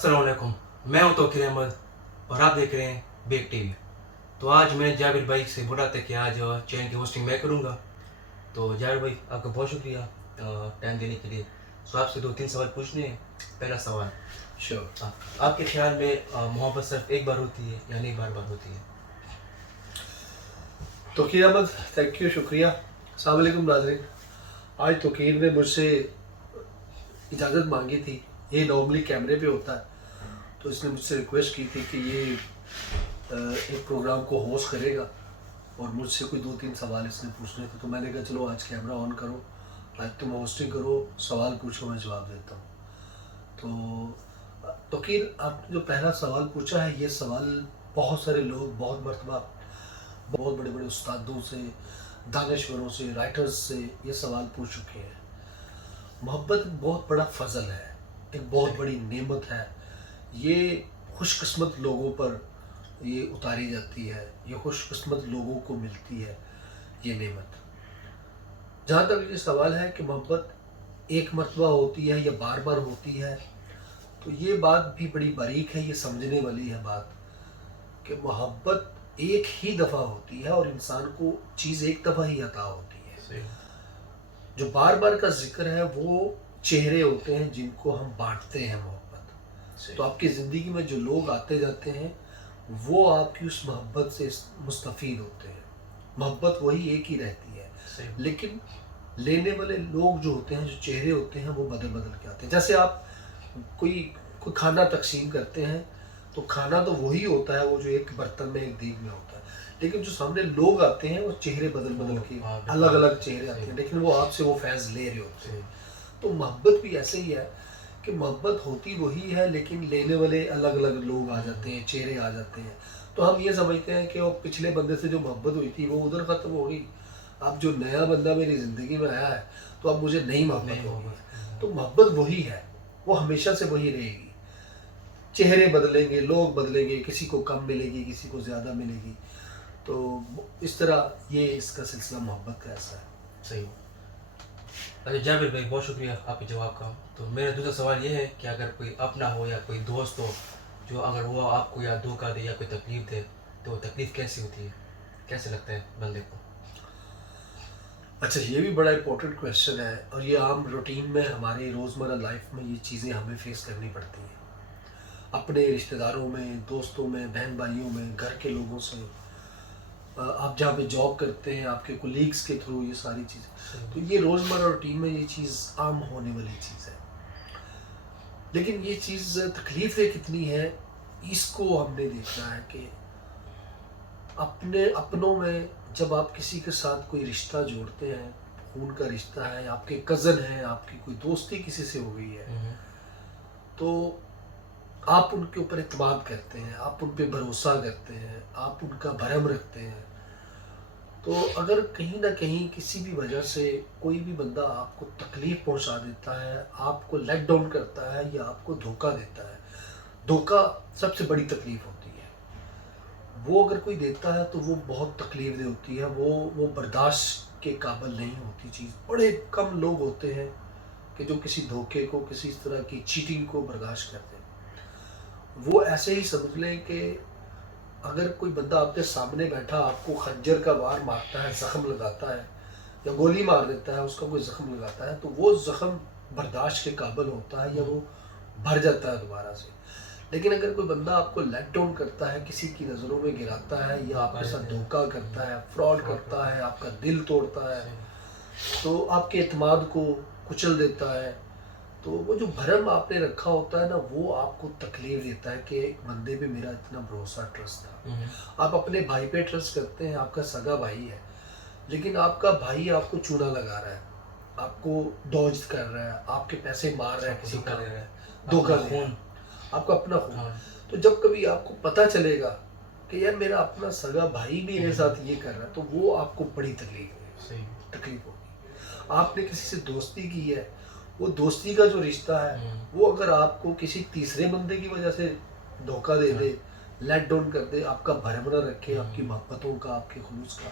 अस्सलाम वालेकुम। मैं हूं तौकीर अहमद और आप देख रहे हैं बेग टीवी। तो आज मैं जाबिर भाई से बोला था कि आज चैनल की होस्टिंग मैं करूंगा। तो जाबिर भाई आपका बहुत शुक्रिया टाइम देने के लिए। तो आपसे 2-3 सवाल पूछने हैं। पहला सवाल, श्योर। आपके ख्याल में मोहब्बत सिर्फ एक बार होती है या नहीं बार बार होती है? तौकीर अहमद, थैंक यू, शुक्रिया। अस्सलाम वालेकुम नाज़रीन। आज तौकीर ने मुझसे इजाज़त मांगी थी। ये नॉर्मली कैमरे पे होता है, तो इसने मुझसे रिक्वेस्ट की थी कि ये एक प्रोग्राम को होस्ट करेगा और मुझसे कोई 2-3 सवाल इसने पूछने थे। तो मैंने कहा चलो आज कैमरा ऑन करो, आज तुम होस्टिंग करो, सवाल पूछो, मैं जवाब देता हूँ। तो तौकीर, आपने जो पहला सवाल पूछा है, ये सवाल बहुत सारे लोग बहुत मरतबा बहुत बड़े बड़े उस्तादों से, दानश्वरों से, राइटर्स से ये सवाल पूछ चुके हैं। मोहब्बत एक बहुत बड़ा फजल है, एक बहुत बड़ी नेमत है। ये खुशकिस्मत लोगों पर ये उतारी जाती है, ये खुशकिस्मत लोगों को मिलती है ये नेमत। जहाँ तक ये सवाल है कि मोहब्बत एक मरतबा होती है या बार बार होती है, तो ये बात भी बड़ी बारीक है, ये समझने वाली है बात कि मोहब्बत एक ही दफ़ा होती है और इंसान को चीज़ एक दफ़ा ही अता होती है। सही। जो बार बार का जिक्र है वो चेहरे होते हैं जिनको हम बांटते हैं मोहब्बत। तो आपकी ज़िंदगी में जो लोग आते जाते हैं वो आपकी उस मोहब्बत से मुस्तफ़ीद होते हैं। मोहब्बत वही एक ही रहती है, सही। लेकिन लेने वाले लोग जो होते हैं, जो चेहरे होते हैं, वो बदल बदल के आते हैं। जैसे आप कोई कोई खाना तकसीम करते हैं तो खाना तो वही होता है, वो जो एक बर्तन में एक देग में होता है, लेकिन जो सामने लोग आते हैं वो चेहरे बदल बदल के अलग अलग चेहरे आते हैं, लेकिन वो आपसे वो फैज़ ले रहे होते हैं। तो मोहब्बत भी ऐसे ही है कि मोहब्बत होती वही है, लेकिन लेने वाले अलग अलग लोग आ जाते हैं, चेहरे आ जाते हैं। तो हम ये समझते हैं कि वो पिछले बंदे से जो मोहब्बत हुई थी वो उधर ख़त्म हो गई, अब जो नया बंदा मेरी ज़िंदगी में आया है तो अब मुझे नई मोहब्बत होगी। तो मोहब्बत वही है, वो हमेशा से वही रहेगी। चेहरे बदलेंगे, लोग बदलेंगे, किसी को कम मिलेगी, किसी को ज़्यादा मिलेगी। तो इस तरह ये इसका सिलसिला मोहब्बत का ऐसा है। सही। अच्छा जाबिर भाई, बहुत शुक्रिया आपके जवाब का। तो मेरा दूसरा सवाल ये है कि अगर कोई अपना हो या कोई दोस्त हो जो अगर वो आपको या धोखा दे या कोई तकलीफ़ दे, तो वो तकलीफ़ कैसी होती है, कैसे लगता है बंदे को? अच्छा, ये भी बड़ा इंपॉर्टेंट क्वेश्चन है और ये आम रूटीन में हमारी रोज़मर्रा लाइफ में ये चीज़ें हमें फेस करनी पड़ती हैं, अपने रिश्तेदारों में, दोस्तों में, बहन भाइयों में, घर के लोगों से, आप जहाँ पे जॉब करते हैं आपके कोलीग्स के थ्रू, ये सारी चीज़ें। तो ये रोज़मर्रा रूटीन में ये चीज़ आम होने वाली चीज़ है। लेकिन ये चीज़ तकलीफ़ें कितनी है, इसको हमने देखना है कि अपने अपनों में जब आप किसी के साथ कोई रिश्ता जोड़ते हैं, खून का रिश्ता है, आपके कज़न हैं, आपकी कोई दोस्ती किसी से हो गई है, तो आप उनके ऊपर एतमाद करते हैं, आप उन पे भरोसा करते हैं, आप उनका भरम रखते हैं। तो अगर कहीं ना कहीं किसी भी वजह से कोई भी बंदा आपको तकलीफ़ पहुंचा देता है, आपको लेट डाउन करता है या आपको धोखा देता है, धोखा सबसे बड़ी तकलीफ़ होती है। वो अगर कोई देता है तो वो बहुत तकलीफ दे होती है, वो बर्दाश्त के काबिल नहीं होती चीज़। बड़े कम लोग होते हैं कि जो किसी धोखे को, किसी इस तरह की चीटिंग को बर्दाश्त करते हैं। वो ऐसे ही समझ लें कि अगर कोई बंदा आपके सामने बैठा आपको खंजर का वार मारता है, ज़ख्म लगाता है या गोली मार देता है, उसका कोई ज़ख्म लगाता है, तो वो ज़ख्म बर्दाश्त के काबिल होता है या वो भर जाता है दोबारा से। लेकिन अगर कोई बंदा आपको लेट डाउन करता है, किसी की नज़रों में गिराता है या आपके साथ धोखा करता है, फ्रॉड करता है, आपका दिल तोड़ता है, तो आपके एतमाद को कुचल देता है, तो वो जो भरम आपने रखा होता है ना, वो आपको तकलीफ देता है कि एक बंदे पे मेरा इतना भरोसा, ट्रस्ट था। आप अपने भाई पे ट्रस्ट करते हैं, आपका सगा भाई है, लेकिन आपका भाई आपको चूना लगा रहा है, आपको डॉज कर रहा है, आपके पैसे मार रहा है, किसी का धोखा दे रहा है, आपका अपना खून। तो जब कभी आपको पता चलेगा कि यार मेरा अपना सगा भाई भी मेरे साथ ये कर रहा है, तो वो आपको बड़ी तकलीफ होगी। आपने किसी से दोस्ती की है, वो दोस्ती का जो रिश्ता है वो अगर आपको किसी तीसरे बंदे की वजह से धोखा दे दे, लेट डाउन कर दे, आपका भरम न रखे आपकी मोहब्बतों का, आपके खुलूस का,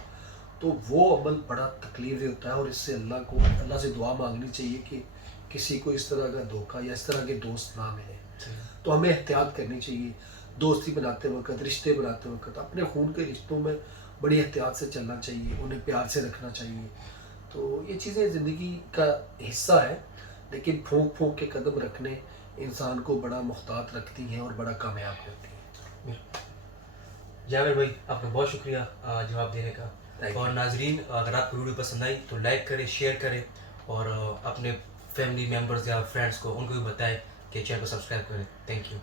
तो वो अमल बड़ा तकलीफ होता है। और इससे अल्लाह से दुआ मांगनी चाहिए कि کسی کو اس طرح کا دھوکہ یا اس طرح کے دوست نہ ملے. تو ہمیں احتیاط کرنی چاہیے. دوستی بناتے وقت، رشتے بناتے وقت اپنے خون کے رشتوں میں بڑی احتیاط سے چلنا چاہیے، انہیں پیار سے رکھنا چاہیے. تو یہ چیزیں زندگی کا حصہ ہے، لیکن پھونک پھونک کے قدم رکھنے انسان کو بڑا محتاط رکھتی ہیں اور بڑا کامیاب کرتی ہیں. جاوید بھائی آپ کا بہت شکریہ جواب دینے کا. Thank you. اور ناظرین اگر آپ کو ویڈیو پسند آئی تو لائک کریں، شیئر کریں، اور اپنے فیملی ممبرز یا فرینڈس کو ان کو بھی بتائیں کہ چینل کو سبسکرائب کریں. Thank you.